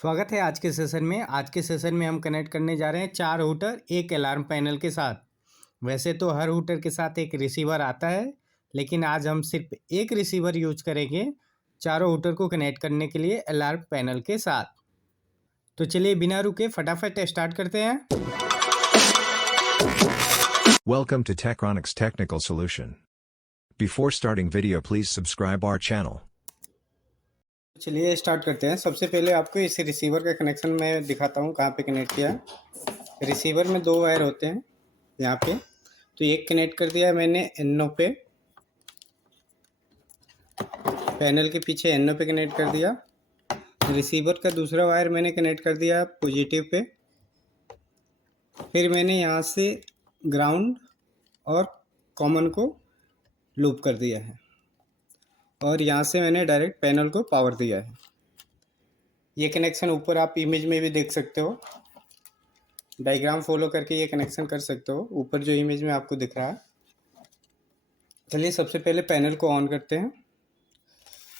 स्वागत है आज के सेशन में। आज के सेशन में हम कनेक्ट करने जा रहे हैं 4 रूटर एक अलार्म पैनल के साथ। वैसे तो हर रूटर के साथ एक रिसीवर आता है, लेकिन आज हम सिर्फ एक रिसीवर यूज करेंगे चारों रूटर को कनेक्ट करने के लिए अलार्म पैनल के साथ। तो चलिए बिना रुके फटाफट स्टार्ट करते हैं। Welcome to Techronix Technical Solution. Before starting video, please subscribe our channel. चलिए स्टार्ट करते हैं। सबसे पहले आपको इस रिसीवर का कनेक्शन मैं दिखाता हूँ कहाँ पे कनेक्ट किया है। रिसीवर में 2 वायर होते हैं यहाँ पे, तो एक कनेक्ट कर दिया मैंने NO पे, पैनल के पीछे NO पे कनेक्ट कर दिया। रिसीवर का दूसरा वायर मैंने कनेक्ट कर दिया पॉजिटिव पे। फिर मैंने यहाँ से ग्राउंड और कॉमन को लूप कर दिया है और यहाँ से मैंने डायरेक्ट पैनल को पावर दिया है। ये कनेक्शन ऊपर आप इमेज में भी देख सकते हो, डायग्राम फॉलो करके ये कनेक्शन कर सकते हो, ऊपर जो इमेज में आपको दिख रहा है। चलिए सबसे पहले पैनल को ऑन करते हैं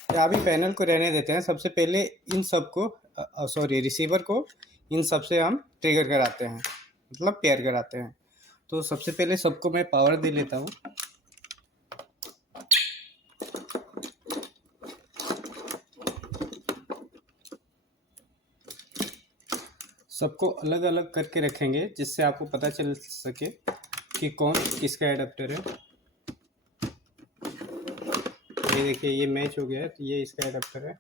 या अभी पैनल को रहने देते हैं। सबसे पहले इन सब को रिसीवर को इन सब से हम ट्रिगर कराते हैं, मतलब पेयर कराते हैं। तो सबसे पहले सबको मैं पावर दे लेता हूँ। सबको अलग अलग करके रखेंगे जिससे आपको पता चल सके कि कौन किसका एडाप्टर है। ये देखिए ये मैच हो गया है, तो ये इसका एडाप्टर है।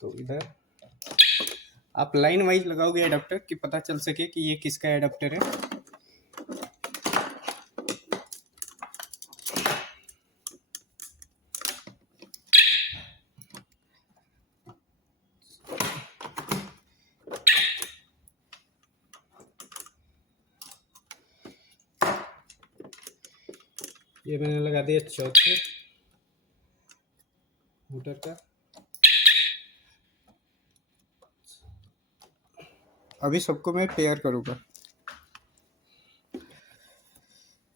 तो इधर आप लाइन वाइज लगाओगे एडाप्टर कि पता चल सके कि ये किसका एडाप्टर है। ये मैंने लगा दिया चौथे रूटर का। अभी सबको मैं पेयर करूँगा।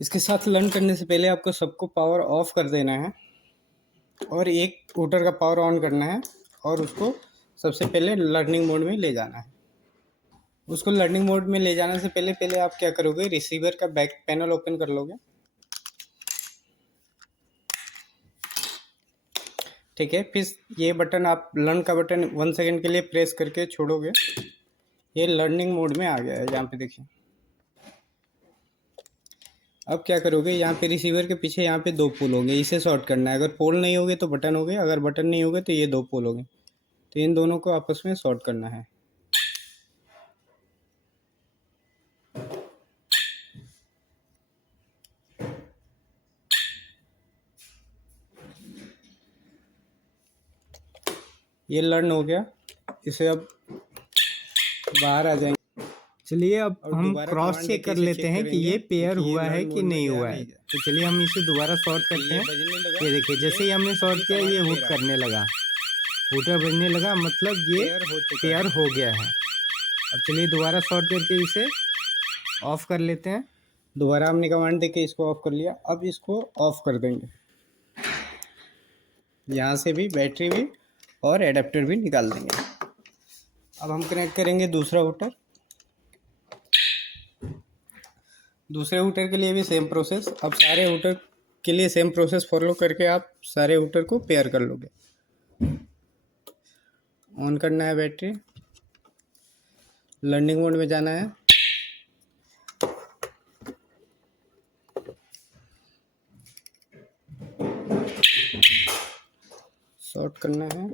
इसके साथ लर्न करने से पहले आपको सबको पावर ऑफ कर देना है और एक रूटर का पावर ऑन करना है और उसको सबसे पहले लर्निंग मोड में ले जाना है। उसको लर्निंग मोड में ले जाने से पहले आप क्या करोगे, रिसीवर का बैक पैनल ओपन कर लोगे। ठीक है, फिर ये बटन आप लर्न का बटन 1 सेकंड के लिए प्रेस करके छोड़ोगे। ये लर्निंग मोड में आ गया है, यहाँ पे देखिए। अब क्या करोगे, यहाँ पे रिसीवर के पीछे यहाँ पे 2 पोल होंगे, इसे शॉर्ट करना है। अगर पोल नहीं होगे तो बटन होगे, अगर बटन नहीं होगे तो ये 2 पोल होंगे। तो इन दोनों को आपस में शॉर्ट करना है। ये लर्न हो गया, इसे अब बाहर आ जाएंगे। चलिए अब हम क्रॉस चेक कर लेते हैं कि ये पेयर हुआ है कि नहीं हुआ है। तो चलिए हम इसे दोबारा शॉर्ट करते हैं। ये देखिए जैसे ही हमने शॉर्ट किया ये हुक करने लगा, हूटर बजने लगा, मतलब ये पेयर हो गया है। अब चलिए दोबारा शॉर्ट करके इसे ऑफ कर लेते हैं। दोबारा हमने कमांड देके इसको ऑफ कर लिया। अब इसको ऑफ कर देंगे, यहाँ से भी बैटरी भी और एडाप्टर भी निकाल देंगे। अब हम कनेक्ट करेंगे दूसरा रूटर। दूसरे रूटर के लिए भी सेम प्रोसेस। अब सारे रूटर के लिए सेम प्रोसेस फॉलो करके आप सारे रूटर को पेयर कर लोगे। ऑन करना है बैटरी, लर्निंग मोड में जाना है, शॉर्ट करना है,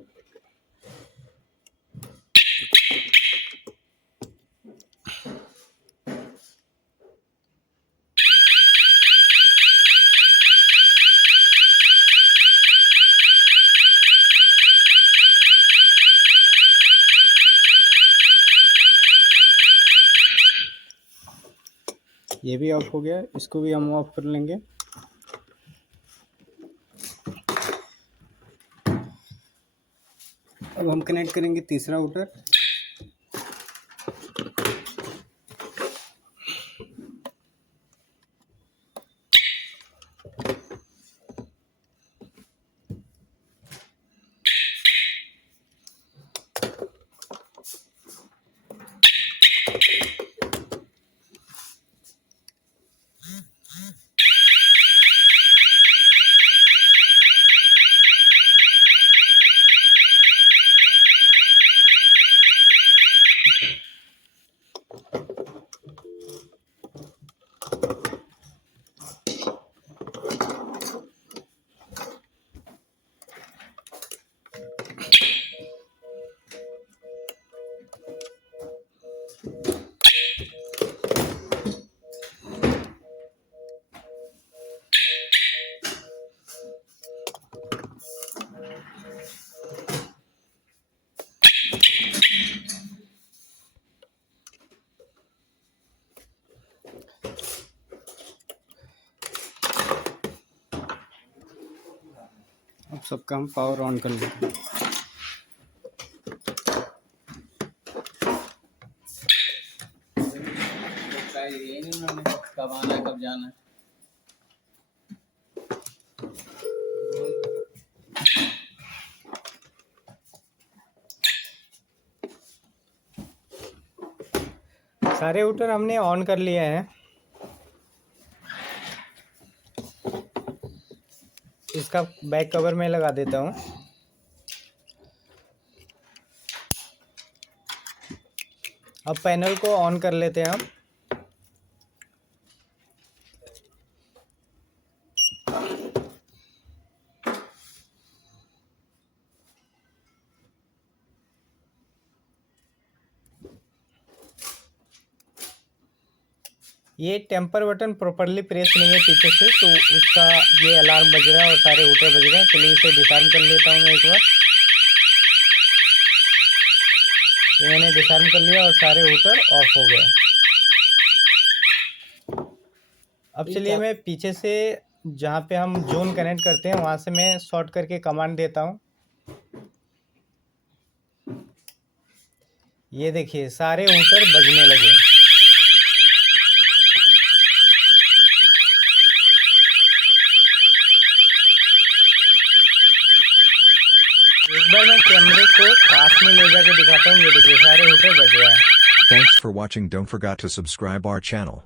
ये भी ऑफ हो गया, इसको भी हम ऑफ कर लेंगे। अब हम कनेक्ट करेंगे तीसरा रूटर। सबका हम पावर ऑन कर लेते हैं। ये नहीं उन्होंने कब आना है कब जाना है। सारे रूटर हमने ऑन कर लिए हैं। इसका बैक कवर मैं लगा देता हूँ। अब पैनल को ऑन कर लेते हैं हम। ये टेम्पर बटन प्रॉपरली प्रेस नहीं है पीछे से, तो उसका ये अलार्म बज रहा है और सारे रूटर बज रहे हैं। चलिए इसे डिसआर्म कर लेता हूँ मैं एक बार। तो मैंने डिसआर्म कर लिया और सारे रूटर ऑफ हो गए। अब चलिए मैं पीछे से जहाँ पे हम जोन कनेक्ट करते हैं वहाँ से मैं शॉर्ट करके कमांड देता हूँ। ये देखिए सारे रूटर बजने लगे। एक बार मैं कैमरे को पास में ले जाके दिखाता हूँ। ये देखिए सारे रूटर बज रहे हैं। Thanks for watching. Don't forget to subscribe our channel.